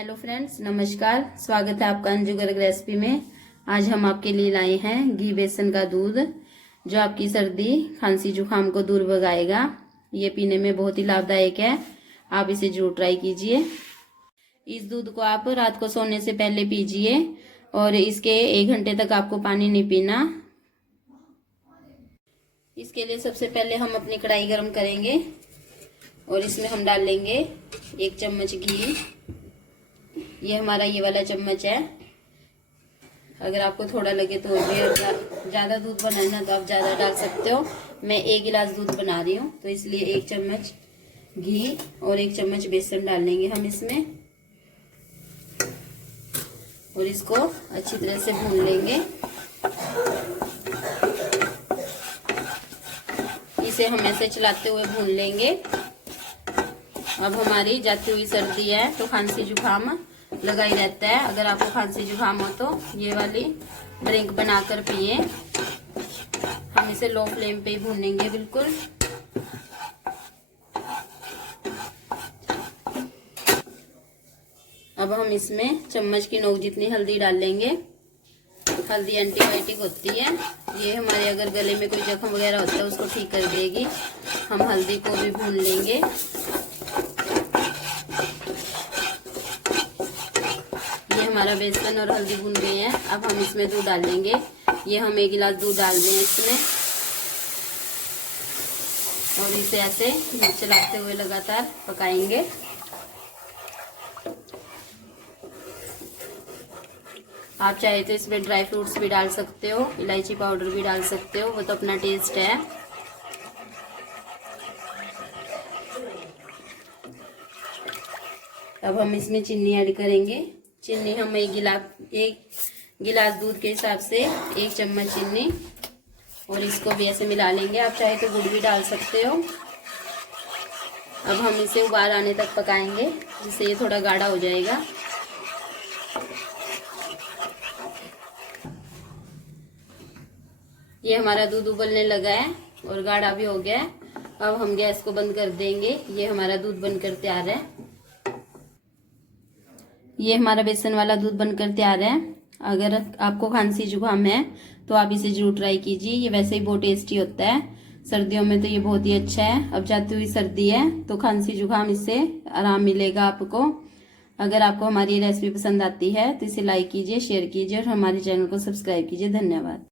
Hello friends, नमस्कार। स्वागत है आपका अंजू गर्ग रेसिपी में। आज हम आपके लिए लाए हैं घी बेसन का दूध, जो आपकी सर्दी खांसी जुकाम को दूर भगाएगा। ये पीने में बहुत ही लाभदायक है। आप इसे जरूर ट्राई कीजिए। इस दूध को आप रात को सोने से पहले पीजिए और इसके 1 घंटे तक आपको पानी नहीं पीना। इसके लिए सबसे पहले हम अपनी कढ़ाई गर्म करेंगे और इसमें हम डाल लेंगे 1 चम्मच घी। ये हमारा ये वाला चम्मच है। अगर आपको थोड़ा लगे तो ज्यादा दूध बनाना तो आप ज्यादा डाल सकते हो। मैं 1 गिलास दूध बना रही हूँ तो इसलिए 1 चम्मच घी और 1 चम्मच बेसन डाल लेंगे हम इसमें और इसको अच्छी तरह से भून लेंगे। इसे हम ऐसे चलाते हुए भून लेंगे। अब हमारी जाती हुई सर्दी है तो खांसी जुकाम लगा ही रहता है। अगर आपको खांसी जुकाम हो तो ये वाली ड्रिंक बनाकर पिए। हम इसे लो फ्लेम पे ही भूनेंगे बिल्कुल। अब हम इसमें चम्मच की नोक जितनी हल्दी डाल लेंगे। हल्दी एंटीबायोटिक होती है। ये हमारे अगर गले में कोई जख्म वगैरह होता है उसको ठीक कर देगी। हम हल्दी को भी भून लेंगे। हमारा बेसन और हल्दी भून गए हैं। अब हम इसमें दूध डाल लेंगे। ये हम 1 गिलास दूध डाल दें इसमें और इसे ऐसे चलाते हुए लगातार पकाएंगे। आप चाहे तो इसमें ड्राई फ्रूट्स भी डाल सकते हो, इलायची पाउडर भी डाल सकते हो, वो तो अपना टेस्ट है। अब हम इसमें चीनी ऐड करेंगे। चीनी हम 1 गिलास दूध के हिसाब से 1 चम्मच चीनी और इसको भी ऐसे मिला लेंगे। आप चाहे तो गुड़ भी डाल सकते हो। अब हम इसे उबाल आने तक पकाएंगे जिससे ये थोड़ा गाढ़ा हो जाएगा। ये हमारा दूध उबलने लगा है और गाढ़ा भी हो गया है। अब हम गैस को बंद कर देंगे। ये हमारा दूध बनकर तैयार है। ये हमारा बेसन वाला दूध बनकर तैयार है। अगर आपको खांसी जुकाम है तो आप इसे जरूर ट्राई कीजिए। ये वैसे ही बहुत टेस्टी होता है। सर्दियों में तो ये बहुत ही अच्छा है। अब जाती हुई सर्दी है तो खांसी जुकाम इससे आराम मिलेगा आपको। अगर आपको हमारी रेसिपी पसंद आती है तो इसे लाइक कीजिए, शेयर कीजिए और हमारे चैनल को सब्सक्राइब कीजिए। धन्यवाद।